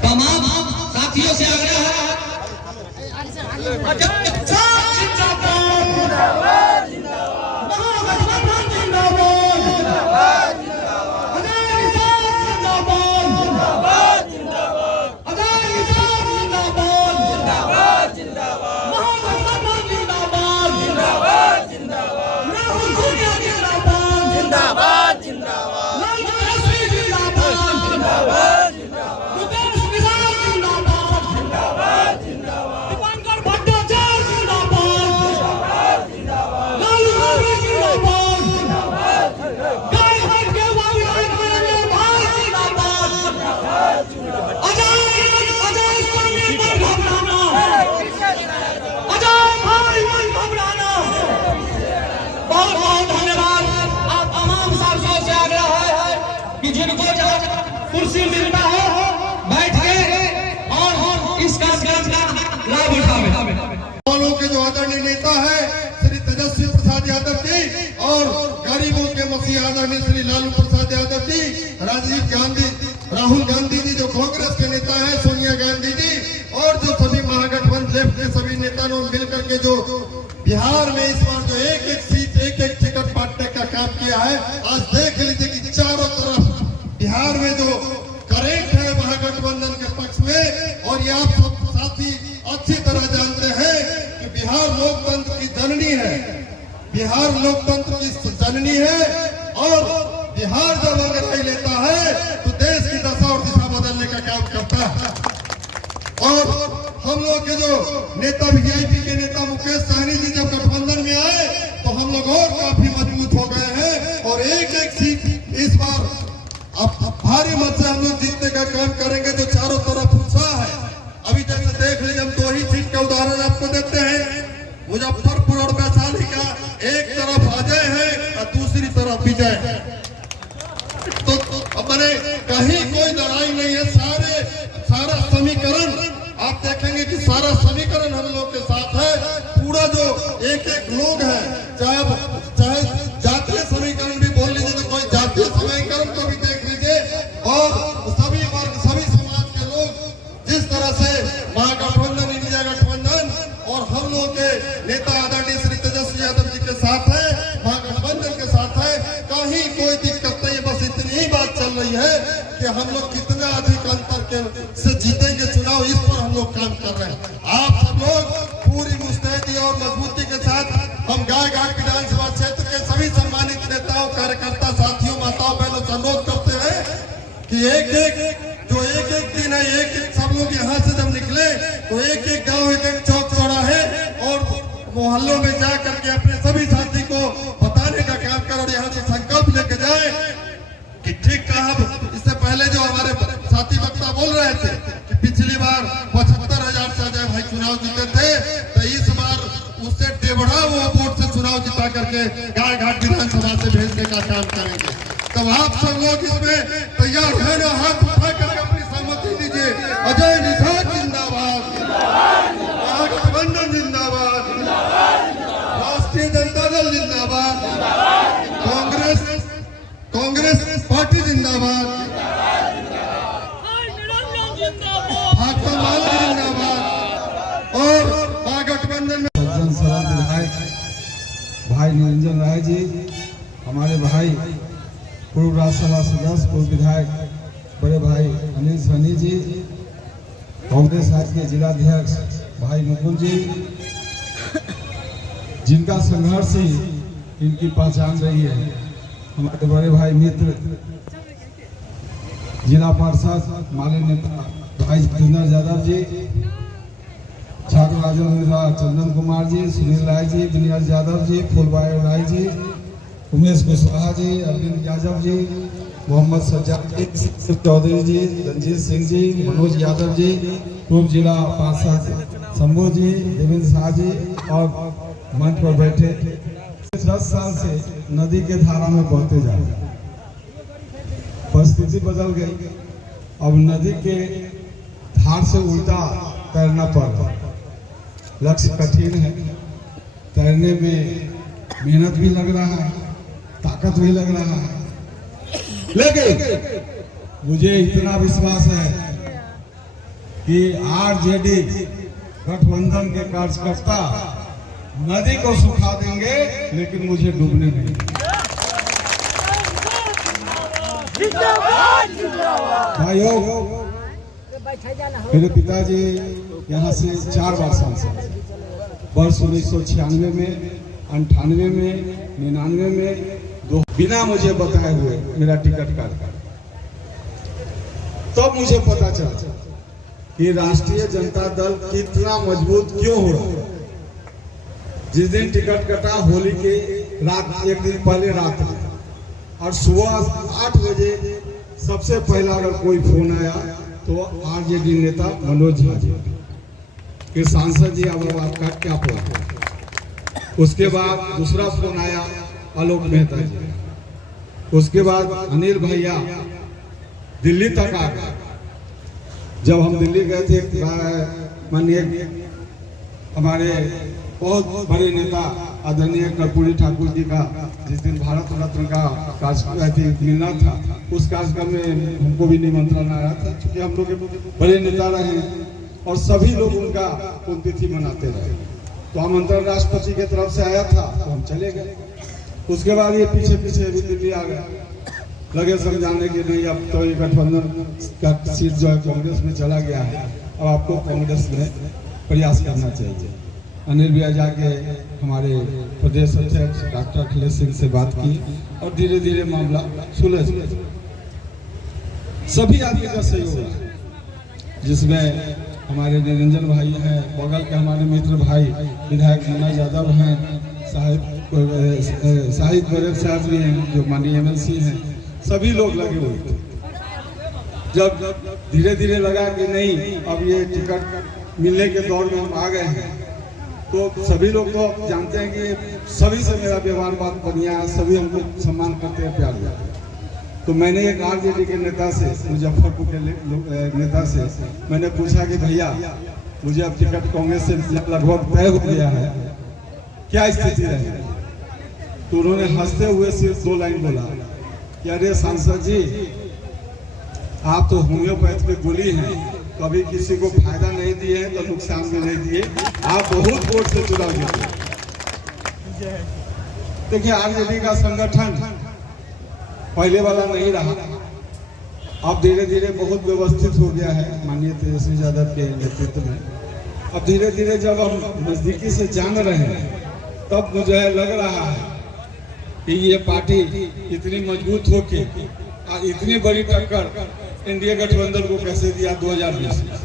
तमाम साथियों से आग्रह है जिनको कुर्सी मिलता है बैठ के और इस कार्यक्रम का लाभ उठावे। वालों के जो आदरणीय नेता है श्री तेजस्वी प्रसाद यादव जी और गरीबों के मसीहा आदरणीय श्री लालू प्रसाद यादव जी, राजीव गांधी, राहुल गांधी जी जो कांग्रेस के नेता है, सोनिया गांधी जी और जो सभी महागठबंधन लेफ्ट के सभी नेताओं ने मिलकर के जो बिहार में इस बार जो एक एक सीट एक एक टिकट बांटने का काम किया है। आज देख लीजिए कि चारों तरफ बिहार में जो करेंट है महागठबंधन के पक्ष में, और ये आप सब साथी अच्छी तरह जानते हैं कि बिहार लोकतंत्र की जननी है, बिहार लोकतंत्र की जननी है और बिहार जब अंग्रेजी लेता है तो देश की दशा और दिशा बदलने का काम करता है। और हम लोग के जो नेता वीआईपी के नेता मुकेश सहनी जी जब गठबंधन में आए तो हम लोग और काफी मजबूत हो गए हैं और एक एक सीट इस बार अब भारी मत से हम लोग जीतने का काम करेंगे। जो चारों तरफ उत्साह है, अभी जैसे देख लीजिए हम 2 ही सीट का उदाहरण आपको देते हैं, मुजफ्फरपुर और वैशाली का एक तरफ अजय है और दूसरी तरफ विजय है। तो मैंने कहीं कोई लड़ाई नहीं है, सारा समीकरण आप देखेंगे कि सारा समीकरण हम लोग के साथ है। पूरा जो एक एक लोग है, चाहे जातीय समीकरण भी बोल लीजिए तो कोई जातीय समीकरण को भी देख लीजिए और सभी वर्ग सभी समाज के लोग जिस तरह से महागठबंधन इंडिया गठबंधन और हम लोग के नेता आदरणीय श्री तेजस्वी यादव जी के साथ है, महागठबंधन के साथ है, कहीं कोई दिक्कत नहीं। बस इतनी ही बात चल रही है कि हम लोग कितना अधिक अंतर से जीतेंगे चुनाव, इस पर हम लोग काम कर रहे हैं। आप सब लोग पूरी मुस्तैदी और मजबूती के साथ हम गायघाट विधानसभा क्षेत्र के सभी सम्मानित नेताओं, कार्यकर्ता, साथियों, माताओं, बहनों से अनुरोध करते हैं कि एक एक दिन है, एक एक सब लोग यहाँ से जब निकले तो एक एक गांव, एक एक चौक चौराहे और मोहल्लों में जा करके अपने सभी साथी को बताने का काम कर और यहाँ से संकल्प लेके जाए कि ठीक कहा। इससे पहले जो हमारे साथी वक्ता बोल रहे थे कि पिछली बार 75,000 से अजय भाई चुनाव जीते थे, तो इस बार उससे डेढ़ा वो वोट से चुनाव जिता करके गायघाट विधानसभा से भेजने का काम करेंगे। तब आप सब लोग इसमें तैयार है ना? हाथ उठा करके अपनी सहमति दीजिए। अजय निषाद जिंदाबाद, महागठबंधन जिंदाबाद, राष्ट्रीय जनता दल जिंदाबाद, कांग्रेस पार्टी जिंदाबाद, भाकपा माला जिंदाबाद और महागठबंधन में विधायक भाई निरंजन राय जी, हमारे भाई पूर्व राज्यसभा सदस्य, पूर्व विधायक बड़े भाई अनिल सहनी जी, कांग्रेस राज्य के जिलाध्यक्ष भाई मुकुल जी, जिनका संघर्ष ही इनकी पहचान रही है, हमारे बड़े भाई मित्र जिला पार्षद माले नेता भाई जितेंद्र यादव जी, छात्र राजेंद्र चंदन कुमार जी, सुनील राय जी, बुनियाद यादव जी, फूलबाई राय जी, उमेश कुशवाहा जी, अरविंद यादव जी, मोहम्मद सज्जाद जी, चौधरी जी, रंजीत सिंह जी, मनोज यादव जी, पूर्व जिला पार्षद शंभू जी, देवेंद्र शाह जी और मंच पर बैठे 10 साल से नदी के धारा में बहते जा रहे। परिस्थिति बदल गई, अब नदी के धार से उल्टा तैरना पड़ रहा। लक्ष्य कठिन है, तैरने में मेहनत भी लग रहा है, ताकत भी लग रहा है, लेकिन मुझे इतना विश्वास है कि आरजेडी गठबंधन के कार्यकर्ता नदी को सुखा देंगे, लेकिन मुझे डूबने नहीं देंगे। भाइयों, मेरे पिताजी यहाँ से 4 बार सांसद, वर्ष 1996 में, 98 में, 99 में, बिना मुझे बताए हुए मेरा टिकट काटा। तब मुझे पता चला कि राष्ट्रीय जनता दल कितना मजबूत क्यों हो रहा है। जिस दिन टिकट कटा, होली के रात, एक दिन पहले रात, और सुबह 8 बजे सबसे पहला अगर कोई फोन आया तो आरजेडी नेता मनोज झा जी कि सांसद जी अब आपका क्या प्लान। उसके बाद दूसरा फोन आया आलोक मेहता जी, उसके बाद अनिल भैया दिल्ली तक आ गए। जब हम दिल्ली गए थे, माननीय हमारे बहुत बड़े नेता आदरणीय कर्पूरी ठाकुर जी का जिस दिन भारत रत्न का कार्यक्रम मिलना था, उस कार्यक्रम में हमको भी निमंत्रण आया था, क्योंकि हम लोग बड़े नेता रहे और सभी लोग उनका पुण्यतिथि मनाते रहे। तो आमंत्रण राष्ट्रपति की तरफ से आया था, तो हम चले गए। उसके बाद ये पीछे पीछे भी दिल्ली आ गए, लगे समझाने की नहीं, अब तो ये गठबंधन का सीट जो है कांग्रेस में चला गया है, अब आपको कांग्रेस में प्रयास करना चाहिए। अनिल भैया जाके हमारे प्रदेश अध्यक्ष डॉक्टर अखिलेश सिंह से बात की और धीरे धीरे मामला सुलझ गया। सभी आदमी का सहयोग है, जिसमें हमारे निरंजन भाई हैं, बगल के हमारे मित्र भाई विधायक मुन्ना यादव हैं, शाहिद बरेब साहब भी हैं जो माननीय MLC हैं, सभी लोग लगे हुए थे। जब धीरे धीरे लगा कि नहीं, अब ये टिकट मिलने के दौर में हम आ गए हैं, तो सभी लोग तो जानते हैं कि सभी से मेरा व्यवहार बात बढ़िया है, सभी हमको सम्मान करते हैं, प्यार देते हैं। तो मैंने एक आरजेडी के नेता से, मुजफ्फरपुर के नेता से मैंने पूछा कि भैया मुझे अब टिकट कांग्रेस से लगभग तय हो गया है, क्या स्थिति रहेगी? तो उन्होंने हंसते हुए सिर्फ 2 लाइन बोला कि अरे सांसद जी, आप तो होम्योपैथ की गोली हैं, कभी किसी को फायदा नहीं दिए हैं तो नुकसान भी नहीं दिए, आप बहुत वोट से चुनाव जीते। देखिए, आरजेडी का संगठन पहले वाला नहीं रहा, अब धीरे धीरे बहुत व्यवस्थित हो गया है माननीय तेजस्वी यादव के नेतृत्व में। अब धीरे धीरे जब हम नजदीकी से जान रहे हैं, तब मुझे लग रहा है कि ये पार्टी इतनी मजबूत होके और इतनी बड़ी टक्कर इंडिया गठबंधन को कैसे दिया 2020 में।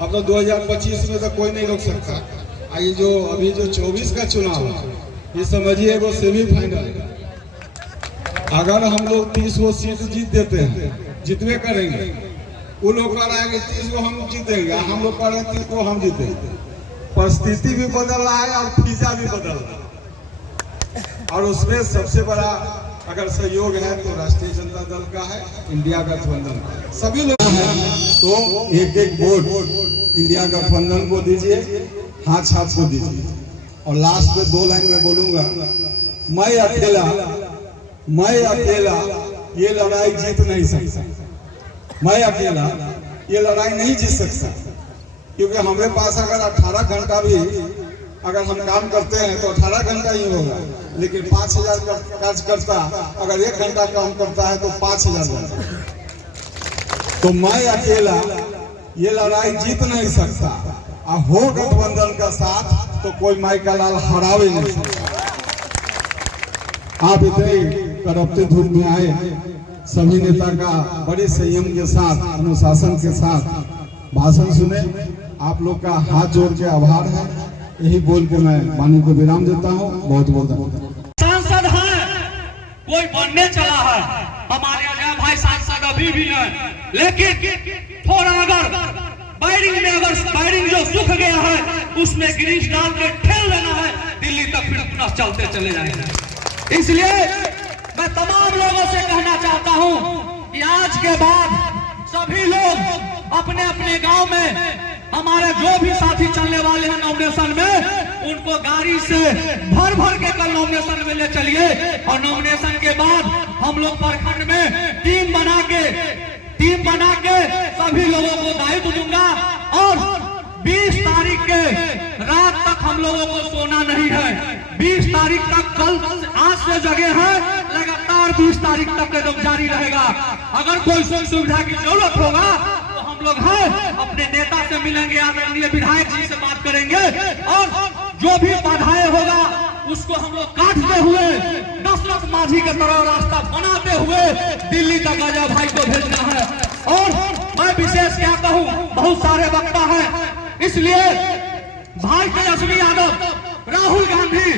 अब तो 2025 में तो कोई नहीं रोक सकता। ये जो अभी जो 24 का चुनाव है, ये समझिए वो सेमीफाइनल है। अगर हम लोग 30 वो सीट जीत देते हैं, जितने करेंगे, वो लोग कह रहे हैं कि 30 को हम जीतेंगे, हम लोग कह रहे हैं 30 को हम जीतेंगे। परिस्थिति भी बदल रहा है और फिजा भी बदल रहा है, और उसमें सबसे बड़ा अगर सहयोग है तो राष्ट्रीय जनता दल का है, इंडिया गठबंधन का। सभी लोग हैं तो एक एक वोट इंडिया गठबंधन को दीजिए, हाथ छाप को दीजिए। और लास्ट में 2 लाइन में बोलूंगा, मैं अकेला ये लड़ाई जीत नहीं सकता। मैं अकेला ये लड़ाई नहीं जीत सकता, क्योंकि हमारे पास अगर 18 घंटा भी अगर हम काम करते हैं तो 18 घंटा ही होगा, लेकिन 5000 कार्यकर्ता अगर 1 घंटा काम करता है तो 5000 घंटा। तो मैं अकेला ये लड़ाई जीत नहीं सकता, और हो गठबंधन का साथ तो कोई माई का लाल हरावे नहीं सकता। आप इतने करप्टे धूप में आए, सभी नेता का बड़े संयम के साथ, अनुशासन के साथ भाषण सुने। आप लोग का हाथ जोड़ के आभार है। यही बोल के मैं वाणी को विराम देता हूँ। बहुत बहुत धन्यवाद। सांसद है, कोई बनने चला है, हमारे अजय भाई अभी भी है, लेकिन थोड़ा अगर बैरिंग में अगर बैरिंग जो सूख गया है उसमें ग्रीस डाल के ठेल देना है, दिल्ली तक फिर पुनः चलते चले जाएंगे। इसलिए मैं तमाम लोगों से कहना चाहता हूं कि आज के बाद सभी लोग अपने अपने गांव में हमारे जो भी साथी चलने वाले हैं नॉमिनेशन में, उनको गाड़ी से भर भर के कल नॉमिनेशन में ले चलिए और नॉमिनेशन के बाद हम लोग प्रखंड में टीम बना के सभी लोगों को दायित्व दूंगा और 20 तारीख के रात तक हम लोगों को सोना नहीं है। 20 तारीख तक कल आज से जगह है, लगातार 20 तारीख तक के लोग जारी रहेगा। अगर कोई सुविधा की जरूरत होगा तो हम लोग हैं अपने नेता से मिलेंगे, आदरणीय विधायक जी से बात करेंगे और जो भी बाधाएं होगा उसको हम लोग काटते हुए दशरथ माझी के तरह रास्ता बनाते हुए दिल्ली तक अजय भाई को भेजना है। और मैं विशेष क्या कहूं, बहुत सारे वक्ता हैं, इसलिए भाई तेजस्वी यादव, राहुल गांधी,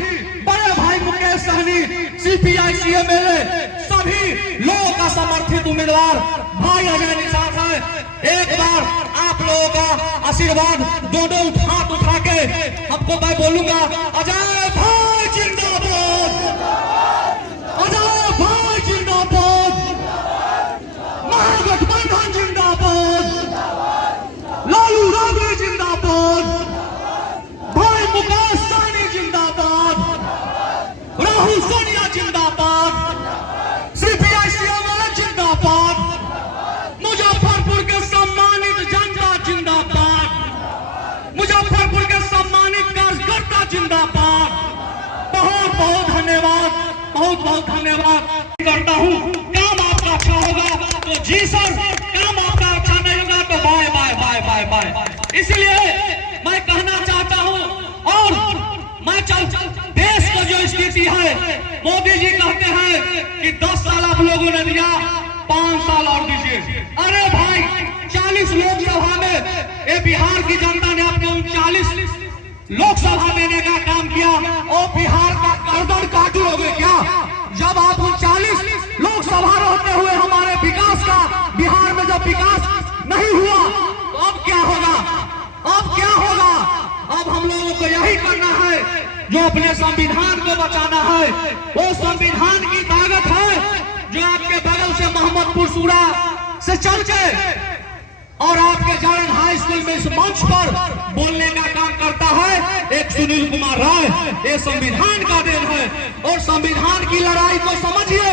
बड़े भाई मुकेश सहनी, सीपीआई सीएमएलए सभी लोगों का समर्थित उम्मीदवार भाई अजय निषाद है। एक बार आप लोगों का आशीर्वाद दोनों हाथ उठा के आपको मैं बोलूंगा, अजय भाई जिंदाबाद, अजय भाई जिंदाबाद, महागठबंधन जिंदाबाद, लालू राबड़ी जिंदाबाद, भाई मुकेश सहनी जिंदाबाद, राहुल सोनिया जिंदाबाद, सीपीआई सीएमएलए जिंदाबाद, मुजफ्फरपुर के सम्मानित जनता जिंदाबाद, मुजफ्फरपुर के सम्मानित कार्यकर्ता जिंदाबाद। बहुत बहुत धन्यवाद, बहुत बहुत धन्यवाद करता हूँ। काम आपका अच्छा होगा तो जी सर, काम आपका अच्छा नहीं होगा तो bye bye bye bye bye. इसलिए मैं कहना चाहता हूँ और मैं देश का जो स्थिति है, मोदी जी कहते हैं कि 10 साल आप लोगों ने दिया, 5 साल और दीजिए। अरे भाई 40 लोकसभा में ये बिहार की जनता ने अपने 39 लोकसभा देने का काम किया और बिहार का गर्दन काटोगे क्या? जब आप 39 लोकसभा रहते हुए हमारे विकास का बिहार में जब विकास नहीं हुआ तो अब क्या होगा? अब क्या होगा? अब हम लोगों को यही करना है जो अपने संविधान को बचाना है। वो संविधान की ताकत है जो आपके बगल से मोहम्मदपुर सूरा से चल के और आपके जारन हाई स्कूल में इस मंच पर बोलने का काम करता है एक सुनील कुमार राय। ये संविधान का देन है और संविधान की लड़ाई को समझिए।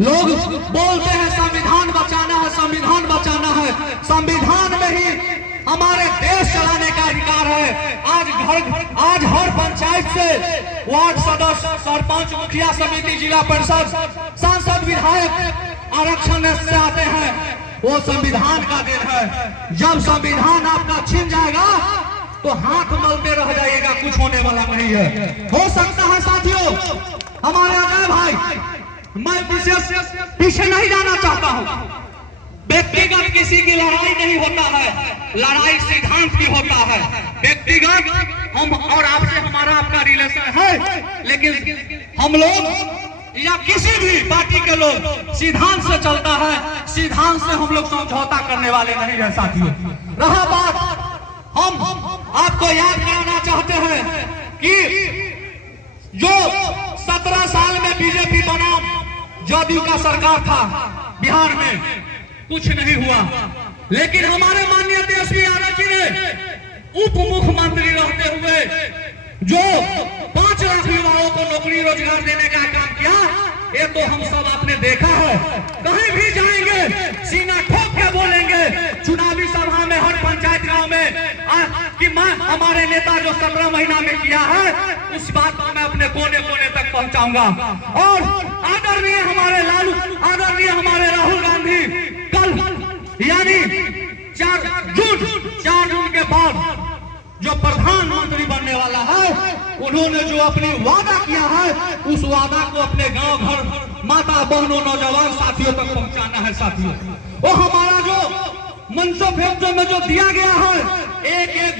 लोग बोलते हैं संविधान बचाना है, संविधान बचाना है, संविधान में ही हमारे देश चलाने का अधिकार है। आज हर पंचायत से वार्ड सदस्य, सरपंच, मुखिया समिति, जिला परिषद, सांसद, विधायक आरक्षण से आते हैं, वो संविधान का देन है। जब संविधान आपका छिन जाएगा तो हाथ मलते रह जाइएगा, कुछ होने वाला नहीं है। हो सकता है साथियों हमारे अजय भाई, मैं विशेष पीछे नहीं जाना चाहता हूँ। व्यक्तिगत किसी की लड़ाई नहीं होता है, लड़ाई सिद्धांत की होता है। व्यक्तिगत हम और आपसे हमारा आपका रिलेशन है, लेकिन हम लोग या किसी भी पार्टी के लोग सिद्धांत से चलता है, सिद्धांत से हम लोग समझौता करने वाले नहीं है साथियों। रहा बात, हम आपको याद कराना चाहते हैं कि जो 17 साल में बीजेपी बनाम जदयू का सरकार था बिहार में, कुछ नहीं हुआ। लेकिन हमारे माननीय तेजस्वी यादव जी ने उप मुख्यमंत्री रहते हुए जो 5 लाख युवाओं को नौकरी रोजगार देने का काम किया, ये तो हम सब आपने देखा है। कहीं भी जाएंगे सीना ठोक के बोलेंगे, चुनावी सभा में हर पंचायत गांव में कि हमारे नेता जो 17 महीना में किया है उस बात को मैं अपने कोने कोने तक पहुंचाऊंगा। और आदरणीय हमारे लालू, आदरणीय हमारे राहुल गांधी कल यानी 4 जून के बाद जो प्रधानमंत्री बनने वाला है, उन्होंने जो अपनी वादा किया है उस वादा को अपने गांव घर, माता बहनों, नौजवान साथियों तक पहुंचाना है साथियों। वो हमारा जो मनसो में जो दिया गया है एक एक